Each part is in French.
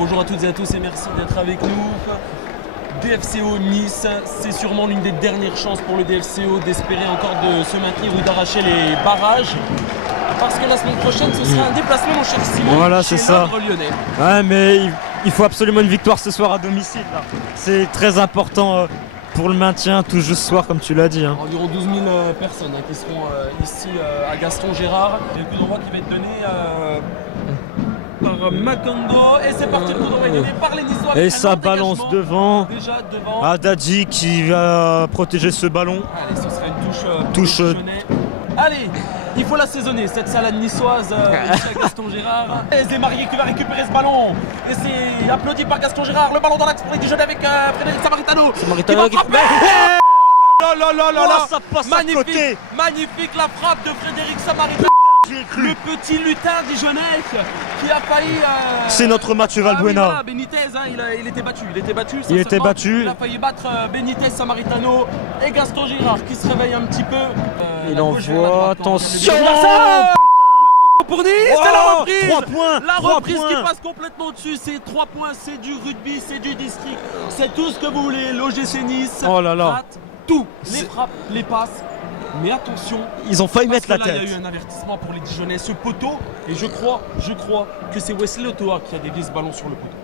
Bonjour à toutes et à tous et merci d'être avec nous. DFCO Nice, c'est sûrement l'une des dernières chances pour le DFCO d'espérer encore de se maintenir ou d'arracher les barrages. Parce que la semaine prochaine, ce sera un déplacement, mon cher Simon, voilà, chez c'est ça. l'Ordre Lyonnais. Ouais, mais il faut absolument une victoire ce soir à domicile. C'est très important pour le maintien, tout juste ce soir, comme tu l'as dit. Hein. Environ 12 000 personnes qui seront ici à Gaston Gérard. Et le coup d'envoi qui va être donné par Macondo. Et c'est parti, le coup d'envoi est donné par les Niçois. Et ça balance devant. Déjà devant. Adadji qui va protéger ce ballon. Allez, ce sera une touche. Allez, il faut l'assaisonner, cette salade niçoise ici à Gaston Gérard. Et c'est Marié qui va récupérer ce ballon. Et c'est applaudi par Gaston Gérard. Le ballon dans l'axe pour les Dijonais avec Frédéric Samaritano. Samaritano qui va frapper. Oh là là là là, ça passe magnifique, à côté. magnifique la frappe de Frédéric Samaritano. Le petit lutin dijonnais qui a failli. C'est notre match Valbuena. Voilà, Benitez, hein, il était battu. Il était battu. Il était battu. Il a failli battre Benitez, Samaritano et Gaston Gérard qui se réveille un petit peu. Il envoie, attention. Pour Nice, c'est la reprise. 3 points. La 3 reprise points. qui passe complètement dessus. C'est 3 points, c'est du rugby, c'est du district. C'est tout ce que vous voulez. L'OGC Nice Oh là là. rate tout. Les frappes, les passes. Mais attention, Ils ont failli parce mettre que la là, tête. il y a eu un avertissement pour les Dijonnais, ce poteau, et je crois que c'est Wesley Otoa qui a dévié ce ballon sur le poteau.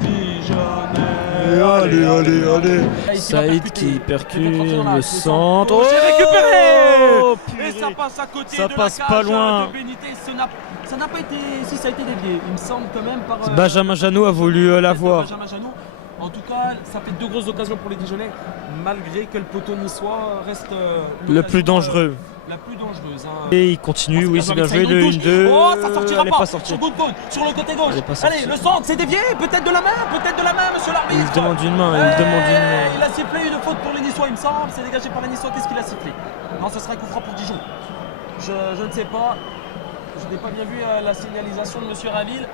Dijonnais. Allez. Saïd qui percute le centre. Oh, j'ai récupéré. Purée. Et ça passe à côté Ça de passe la pas cage loin. de Benitez. Ça n'a pas été, si ça a été dévié, il me semble quand même par. Benjamin Janot a voulu l'avoir. Benjamin Janot. En tout cas, ça fait 2 grosses occasions pour les Dijonnais, malgré que le poteau niçois reste Le plus dangereux. La plus dangereuse. Hein. Et il continue, oui, c'est bien joué, le 1-2. Oh, ça sortira Elle est pas. sortie. Sur le côté, sur le côté gauche. Elle est pas sortie. Allez, le centre, c'est dévié. Peut-être de la main, monsieur l'arbitre. Il demande une main, il demande une main. Il a sifflé une faute pour les Niçois, il me semble. C'est dégagé par les Niçois. Qu'est-ce qu'il a sifflé? Non, ce sera un coup franc pour Dijon. Je ne sais pas. Je n'ai pas bien vu la signalisation de monsieur Raville.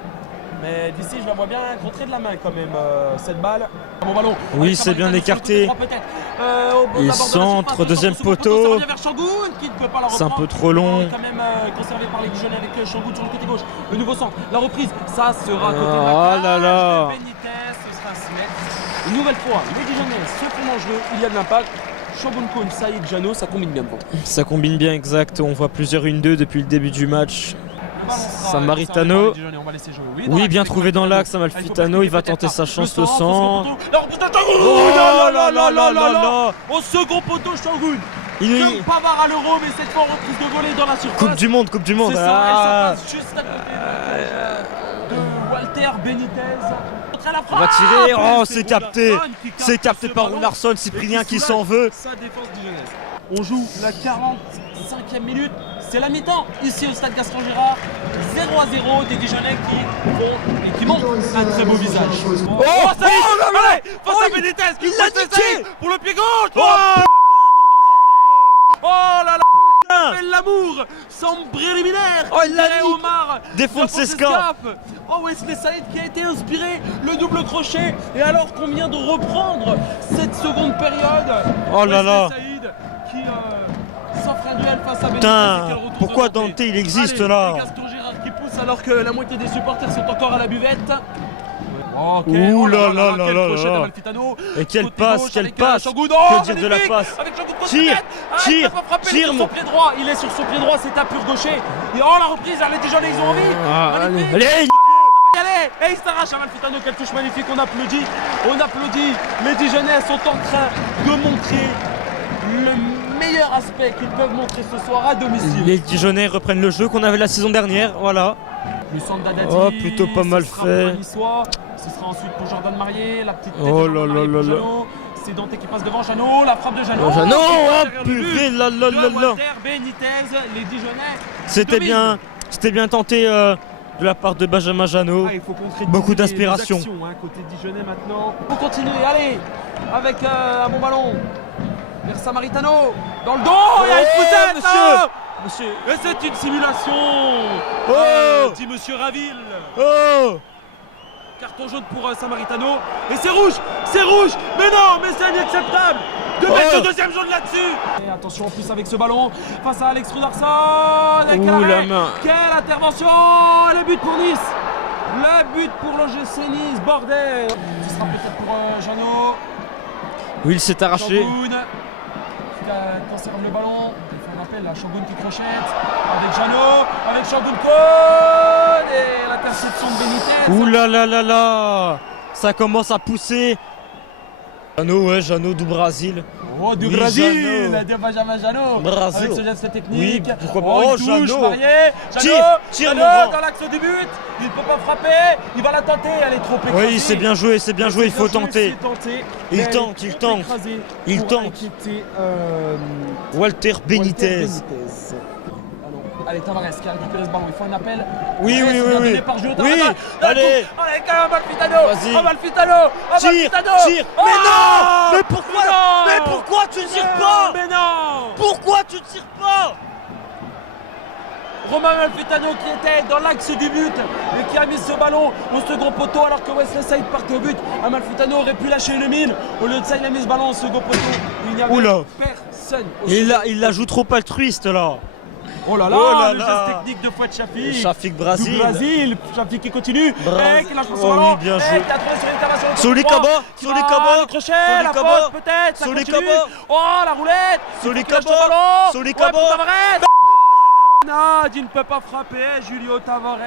Mais d'ici, je la vois bien contrer de la main quand même, cette balle. Bon ballon. Oui, Avec c'est bien Samaritano sur le écarté. côté droit, peut-être. Il Au bord de la centre, surface, deuxième le second poteau. Ça revient vers Changoun qui ne peut pas la reprendre. C'est un peu trop long. Quand même conservé par les Dijonnais avec Changoun sur le côté gauche. Le nouveau centre, la reprise, ça sera à côté de la cage. Oh là là. De Benitez, ce sera un 6 mètres. Une nouvelle fois, les Dijonnais se font dangereux, il y a de l'impact. Changoun Koun, Saïd, Janot, ça combine bien devant. Ça combine bien, exact. On voit plusieurs 1-2 depuis le début du match. Samaritano. Oui, bien trouvé dans l'axe, Amalfitano, il va tenter sa chance, le centre. Oh là là là là là. Au second poteau, Changoun. Comme Pavard à l'Euro, mais cette fois en reprise de volée dans la surface. Coupe du monde. C'est ça, et ça passe juste à côté de Walter Benitez. Il va tirer, oh c'est capté. C'est capté par Runarsson, Cyprien qui s'en veut. Sa défense dijonnaise. On joue la 45e minute. C'est la mi-temps ici au stade Gaston Gérard. 0-0 des Dijonnais qui montrent un très beau visage. Oh, ça y est, face à Benitez. Il l'a niqué pour le pied gauche. Oh là là. L'amour sans préliminaire. Oh, il l'a niqué. Omar Défonce ses scapes. Oh, Wesley Saïd qui a été inspiré, le double crochet. Et alors qu'on vient de reprendre cette seconde période. Oh là là. Wesley Saïd qui s'offre un duel face à Benitez. Putain, pourquoi Dante il existe là? Et Gaston Gérard qui pousse alors que la moitié des supporters sont encore à la buvette. Okay. Ouh là là là là là. Et quelle passe, quelle passe. Que dire de la passe? Tire, tire, tire mon pied droit, il est sur son pied droit, c'est un pur gaucher. Et oh la reprise, les Dijonnais ils ont envie. Allez. Et il s'arrache à Amalfitano, quelle touche magnifique, on applaudit. Les Dijonnais sont en train de montrer le meilleur aspect qu'ils peuvent montrer ce soir à domicile. Les Dijonnais reprennent le jeu qu'on avait la saison dernière, voilà. Le centre d'Adadji, oh, plutôt pas mal fait. Ce sera ensuite pour Jordan Marié, la petite tête oh de là là là là. C'est Dante qui passe devant Janot, la frappe de Janot. Oh, Janot, oh purée, là là là là. Benitez, les Dijonnais. C'était bien tenté de la part de Benjamin Janot. Il faut beaucoup d'aspiration. Côté Dijonnais maintenant. Il faut continuer, allez, avec un bon ballon vers Samaritano. Dans le dos, il y a une poussette, monsieur. Et c'est une simulation, dit monsieur Raville. Carton jaune pour Samaritano. Et c'est rouge. Mais non, mais c'est inacceptable de mettre le deuxième jaune là-dessus. Et attention en plus avec ce ballon face à Alex Runarsson. Ouh la main. Quelle intervention. Les buts pour Nice. Le but pour l'OGC Nice, bordel. Ce sera peut-être pour Jeannot. Oui, il s'est arraché. Shogun qui conserve le ballon. Il fait un appel à Shogun qui crochette. Avec Jeannot, avec Shogun Code. Et l'interception de Benitez. Ouh là là là là. Ça commence à pousser. Jeannot, ouais, Jeannot du Brésil. Oh, du Oui, Brésil, Jeannot. de Benjamin Jeannot. Brésil. Avec ce geste technique. Oui, pourquoi pas. Oh, Oh, il touche, Jeannot. marié. Tire, Jeannot mon grand. dans l'axe du but. Il ne peut pas frapper. Il va la tenter. Elle est trop écrasée. Oui, c'est bien joué, c'est bien joué, il faut tenter. Il Elle tente, est il trop tente. écrasée Il pour tente. inquiéter, Walter Benitez. Allez, Tavares qui a récupéré ce ballon, il faut un appel. Oui, Tavares, oui, il oui, vient oui. donné par Julio Oui, Tavares. allez. Allez, Amalfitano. Vas-y. Amalfitano. Tire, Amalfitano. tire. Oh Mais non. Mais pourquoi? Non. Mais pourquoi tu tires pas? Mais non. Pourquoi tu tires pas? Romain Amalfitano qui était dans l'axe du but et qui a mis ce ballon au second poteau alors que Wesley Saïd partait au but. Amalfitano aurait pu lâcher une mine. Au lieu de ça, il a mis ce ballon au second poteau. Il n'y avait Oula. personne. Il la joue trop altruiste là. Oh là là, Oh là le là. geste technique de Fouad Chafi. Shafik Du Brésil. Brésil, Chafi qui continue. Brésil. Et qui lâche son Oh ballon. oui, bien joué. Et qui a trouvé sur Itakaba sur le Solikaba, côté droit, qui Solikaba, va le crochet, la Solikaba, faute peut-être, ça Solikaba. continue. Oh la roulette. Solikaba, Il faut qu'il lâche ce ballon. Solikaba. Ouais, pour Tavares. Non, il ne peut pas frapper, Julio Tavares.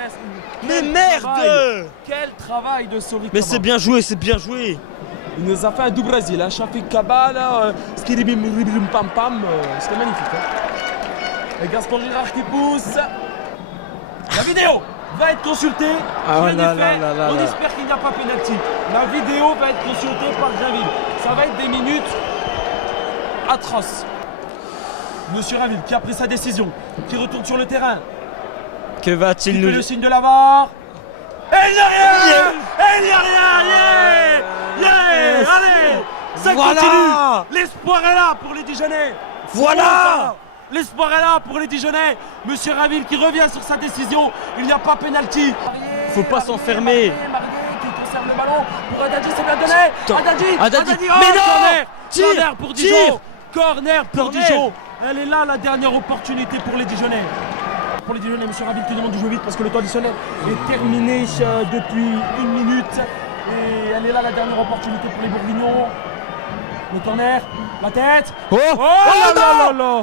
Mais Quel merde. travail. Quel travail de Solikaba. Mais c'est bien joué, c'est bien joué. Il nous a fait un double Brésil, hein. Chafi Kaba, là, skiribim, ribim, pam pam, c'était magnifique. Hein. Et Gaston Girard qui pousse. La vidéo va être consultée. Ah Rien là n'est là fait. là là On là. espère qu'il n'y a pas pénalty. La vidéo va être consultée par Jainville. Ça va être des minutes atroces. Monsieur Rainville qui a pris sa décision, qui retourne sur le terrain, Que qui va-t-il fait nous le dire? signe de la VAR. Et il n'y a rien. Et il n'y a rien. Yeah. Allez, ça Voilà. continue. L'espoir est là pour les Dijonais. Voilà. L'espoir est là pour les Dijonais. Monsieur Rainville qui revient sur sa décision. Il n'y a pas pénalty. Faut pas s'enfermer. Marié qui conserve le ballon. Pour Adadji, c'est bien donné. Adadji. Mais Oh, non. corner. Tire. Corner pour Dijon. Tire. Corner pour Corner. Dijon. Elle est là la dernière opportunité pour les Dijonais. Pour les Dijonais, Monsieur Rainville qui demande de jouer vite parce que le temps additionnel est terminé depuis 1 minute. Et elle est là la dernière opportunité pour les Bourguignons. Le corner, la tête. Oh, Oh là là là là.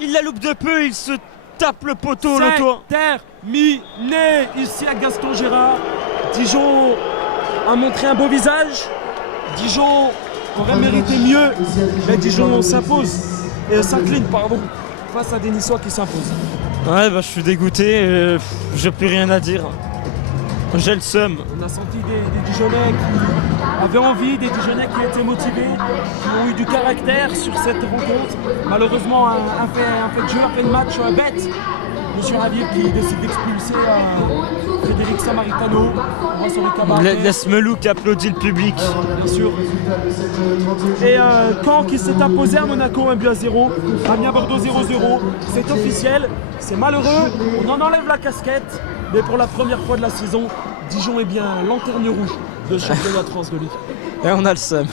Il la loupe de peu, il se tape le poteau, le toit. Terminé ici à Gaston Gérard. Dijon a montré un beau visage. Dijon aurait mérité mieux. Mais Dijon s'impose. Et s'incline, pardon, face à des Niçois qui s'imposent. Ouais, bah je suis dégoûté, j'ai plus rien à dire. J'ai le seum. On a senti des Dijonnais qui avaient envie, des Dijonnais qui étaient motivés, qui ont eu du caractère sur cette rencontre. Malheureusement, un fait de jeu, un fait de match bête. Monsieur Rainville qui décide d'expulser Frédéric Samaritano. On voit sur le cabaret. Laisse Melou qui applaudit le public. Bien sûr. Et Caen qui s'est imposé à Monaco 1-0, Amiens Bordeaux 0-0. C'est officiel, c'est malheureux, on en enlève la casquette, mais pour la première fois de la saison, Dijon est bien lanterne rouge de championnat de France de Ligue. Et on a le seum.